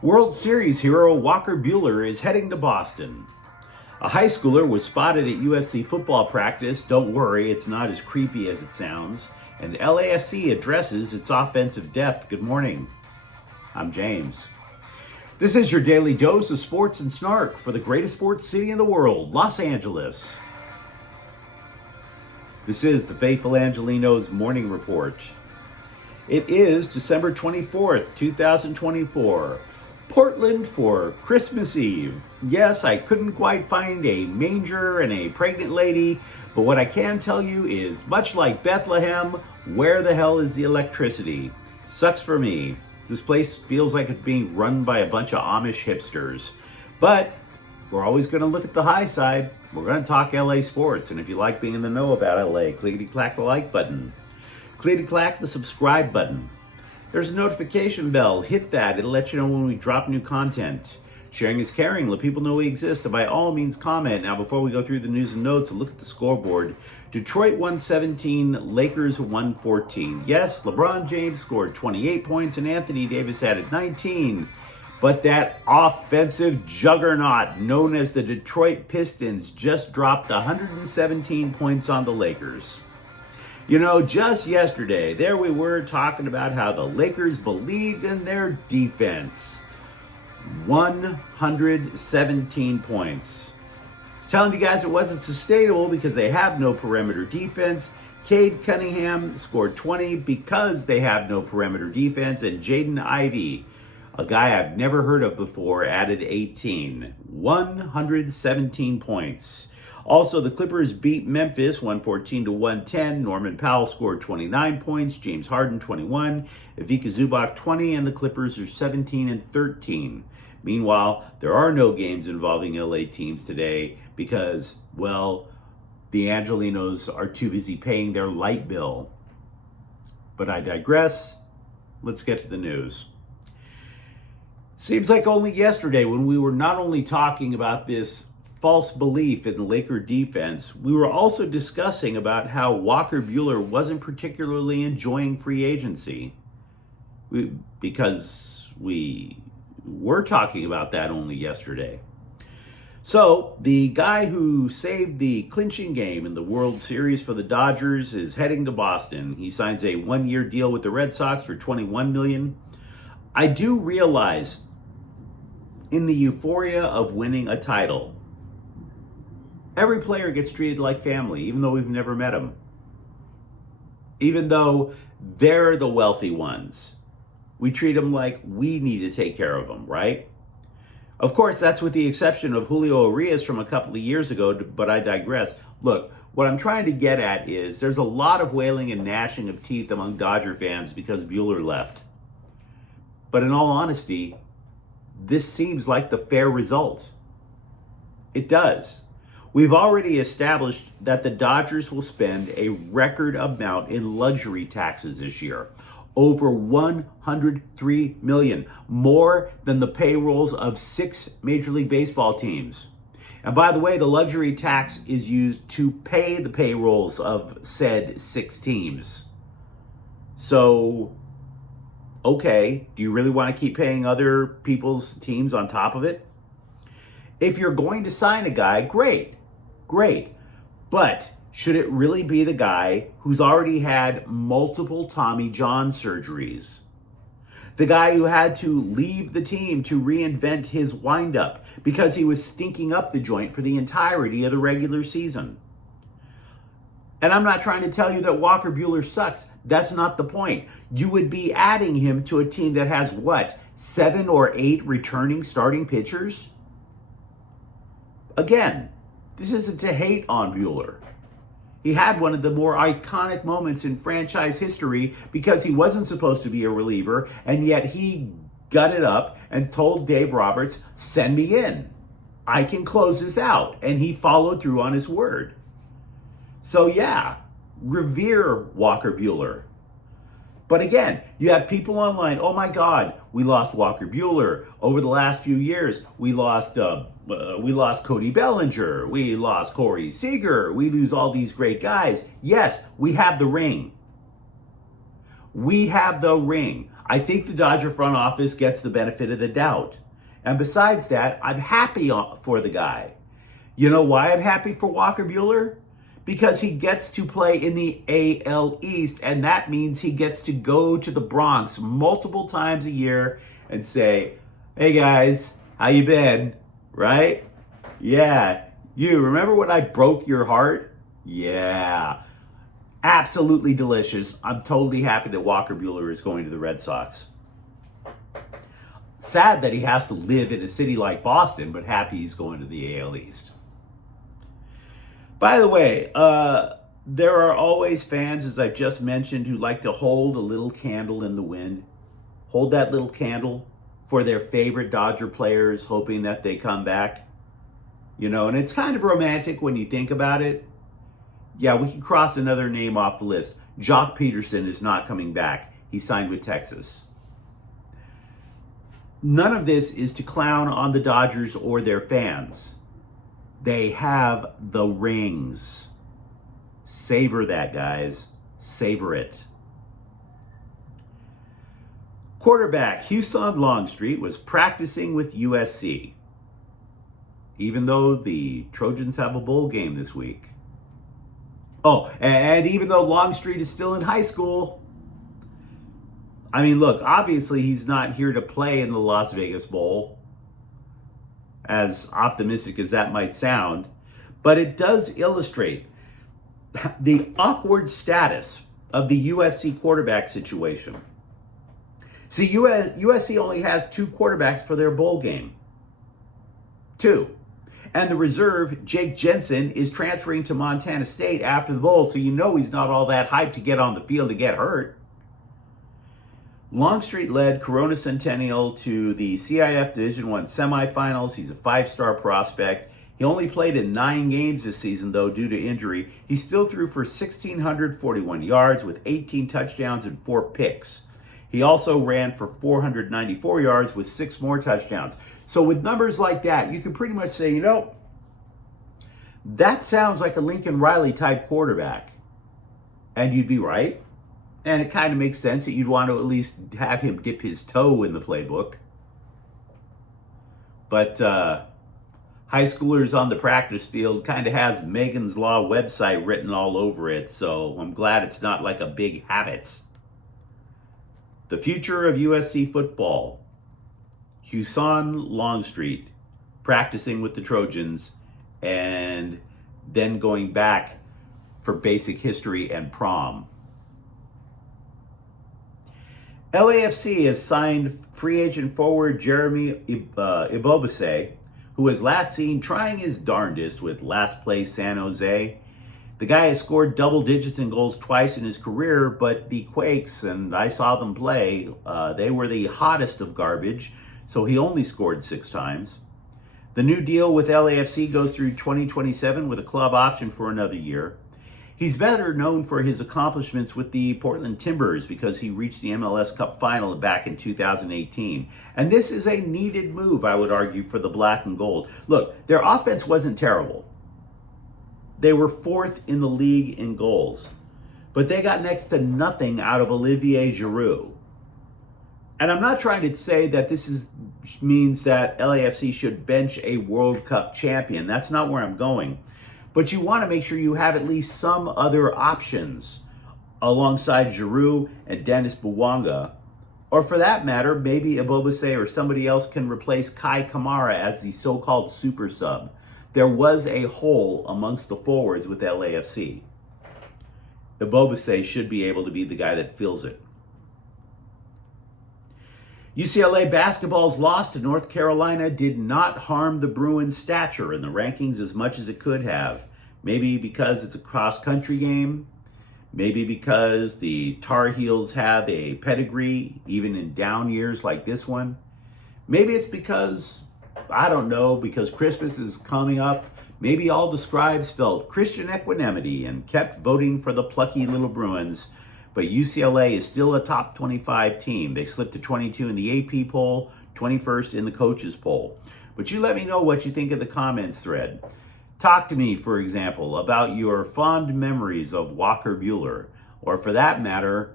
World Series hero Walker Buehler is heading to Boston. A high schooler was spotted at USC football practice. Don't worry, it's not as creepy as it sounds. And LAFC addresses its offensive depth. Good morning. I'm James. This is your daily dose of sports and snark for the greatest sports city in the world, Los Angeles. This is the faithful Angelenos morning report. It is December 24th, 2024. Portland for Christmas Eve. Yes, I couldn't quite find a manger and a pregnant lady, but what I can tell you is, much like Bethlehem, where the hell is the electricity? Sucks for me. This place feels like it's being run by a bunch of Amish hipsters. But we're always going to look at the high side. We're going to talk LA sports, and if you like being in the know about LA, clickety-clack the like button. Clickety-clack the subscribe button. There's a notification bell. Hit that. It'll let you know when we drop new content. Sharing is caring. Let people know we exist. And by all means, comment. Now, before we go through the news and notes, look at the scoreboard. Detroit 117, Lakers 114. Yes, LeBron James scored 28 points and Anthony Davis added 19. But that offensive juggernaut known as the Detroit Pistons just dropped 117 points on the Lakers. You know, just yesterday, there we were talking about how the Lakers believed in their defense. 117 points. I was telling you guys it wasn't sustainable because they have no perimeter defense. Cade Cunningham scored 20 because they have no perimeter defense. And Jaden Ivey, a guy I've never heard of before, added 18. 117 points. Also, the Clippers beat Memphis 114-110. Norman Powell scored 29 points. James Harden 21. Ivica Zubac 20. And the Clippers are 17-13. Meanwhile, there are no games involving LA teams today because, well, the Angelenos are too busy paying their light bill. But I digress. Let's get to the news. Seems like only yesterday when we were not only talking about this false belief in the Laker defense, we were also discussing about how Walker Buehler wasn't particularly enjoying free agency. Because we were talking about that only yesterday. So, the guy who saved the clinching game in the World Series for the Dodgers is heading to Boston. He signs a one-year deal with the Red Sox for $21 million. I do realize, in the euphoria of winning a title, every player gets treated like family, even though we've never met them. Even though they're the wealthy ones. We treat them like we need to take care of them, right? Of course, that's with the exception of Julio Urias from a couple of years ago, but I digress. Look, what I'm trying to get at is there's a lot of wailing and gnashing of teeth among Dodger fans because Buehler left. But in all honesty, this seems like the fair result. It does. We've already established that the Dodgers will spend a record amount in luxury taxes this year. Over $103 million, more than the payrolls of 6 Major League Baseball teams. And by the way, the luxury tax is used to pay the payrolls of said 6 teams. So, okay, do you really want to keep paying other people's teams on top of it? If you're going to sign a guy, great. But should it really be the guy who's already had multiple Tommy John surgeries? The guy who had to leave the team to reinvent his windup because he was stinking up the joint for the entirety of the regular season. And I'm not trying to tell you that Walker Buehler sucks. That's not the point. You would be adding him to a team that has, 7 or 8 returning starting pitchers? Again, this isn't to hate on Buehler. He had one of the more iconic moments in franchise history because he wasn't supposed to be a reliever, and yet he gutted up and told Dave Roberts, send me in. I can close this out. And he followed through on his word. So yeah, revere Walker Buehler. But again, you have people online, oh my God, we lost Walker Buehler. Over the last few years, we lost Cody Bellinger. We lost Corey Seager. We lose all these great guys. Yes, we have the ring. We have the ring. I think the Dodger front office gets the benefit of the doubt. And besides that, I'm happy for the guy. You know why I'm happy for Walker Buehler? Because he gets to play in the AL East, and that means he gets to go to the Bronx multiple times a year and say, hey guys, how you been? Right? Yeah. You remember when I broke your heart? Yeah. Absolutely delicious. I'm totally happy that Walker Buehler is going to the Red Sox. Sad that he has to live in a city like Boston, but happy he's going to the AL East. By the way, there are always fans, as I just mentioned, who like to hold a little candle in the wind. Hold that little candle for their favorite Dodger players, hoping that they come back. You know, and it's kind of romantic when you think about it. Yeah, we can cross another name off the list. Jock Peterson is not coming back. He signed with Texas. None of this is to clown on the Dodgers or their fans. They have the rings. Savor that, guys. Savor it. Quarterback Houston Longstreet was practicing with USC, even though the Trojans have a bowl game this week. Oh, and even though Longstreet is still in high school. I mean, look, obviously he's not here to play in the Las Vegas Bowl, as optimistic as that might sound, but it does illustrate the awkward status of the USC quarterback situation. See, USC only has 2 quarterbacks for their bowl game. 2. And the reserve, Jake Jensen, is transferring to Montana State after the bowl, so you know he's not all that hyped to get on the field to get hurt. Longstreet led Corona Centennial to the CIF Division I semifinals. He's a 5-star prospect. He only played in 9 games this season, though, due to injury. He still threw for 1,641 yards with 18 touchdowns and 4 picks. He also ran for 494 yards with 6 more touchdowns. So with numbers like that, you can pretty much say, you know, that sounds like a Lincoln Riley type quarterback. And you'd be right. And it kind of makes sense that you'd want to at least have him dip his toe in the playbook. But high schoolers on the practice field kind of has Megan's Law website written all over it. So I'm glad it's not like a big habit. The future of USC football. Houston Longstreet practicing with the Trojans and then going back for basic history and prom. LAFC has signed free agent forward Jeremy Ibobase, who was last seen trying his darndest with last place San Jose. The guy has scored double digits in goals twice in his career, but the Quakes, and I saw them play, they were the hottest of garbage, so he only scored 6 times. The new deal with LAFC goes through 2027 with a club option for another year. He's better known for his accomplishments with the Portland Timbers because he reached the MLS Cup final back in 2018. And this is a needed move, I would argue, for the black and gold. Look, their offense wasn't terrible. They were 4th in the league in goals. But they got next to nothing out of Olivier Giroud. And I'm not trying to say that means that LAFC should bench a World Cup champion. That's not where I'm going. But you want to make sure you have at least some other options alongside Giroud and Dennis Bouanga. Or for that matter, maybe Ibobase or somebody else can replace Kai Kamara as the so-called super sub. There was a hole amongst the forwards with LAFC. Ibobase should be able to be the guy that fills it. UCLA basketball's loss to North Carolina did not harm the Bruins' stature in the rankings as much as it could have. Maybe because it's a cross-country game. Maybe because the Tar Heels have a pedigree, even in down years like this one. Maybe it's because, I don't know, because Christmas is coming up. Maybe all the scribes felt Christian equanimity and kept voting for the plucky little Bruins. But UCLA is still a top 25 team. They slipped to 22 in the AP poll, 21st in the coaches poll. But you let me know what you think of the comments thread. Talk to me, for example, about your fond memories of Walker Buehler. Or for that matter,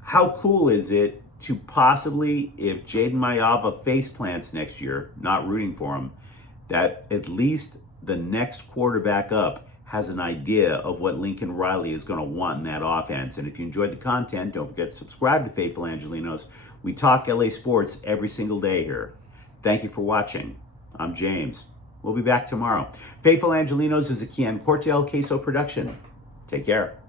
how cool is it to possibly, if Jaden Mayava face plants next year, not rooting for him, that at least the next quarterback up has an idea of what Lincoln Riley is going to want in that offense. And if you enjoyed the content, don't forget to subscribe to Faithful Angelenos. We talk LA sports every single day here. Thank you for watching. I'm James. We'll be back tomorrow. Faithful Angelenos is a Kian Cortel Queso production. Take care.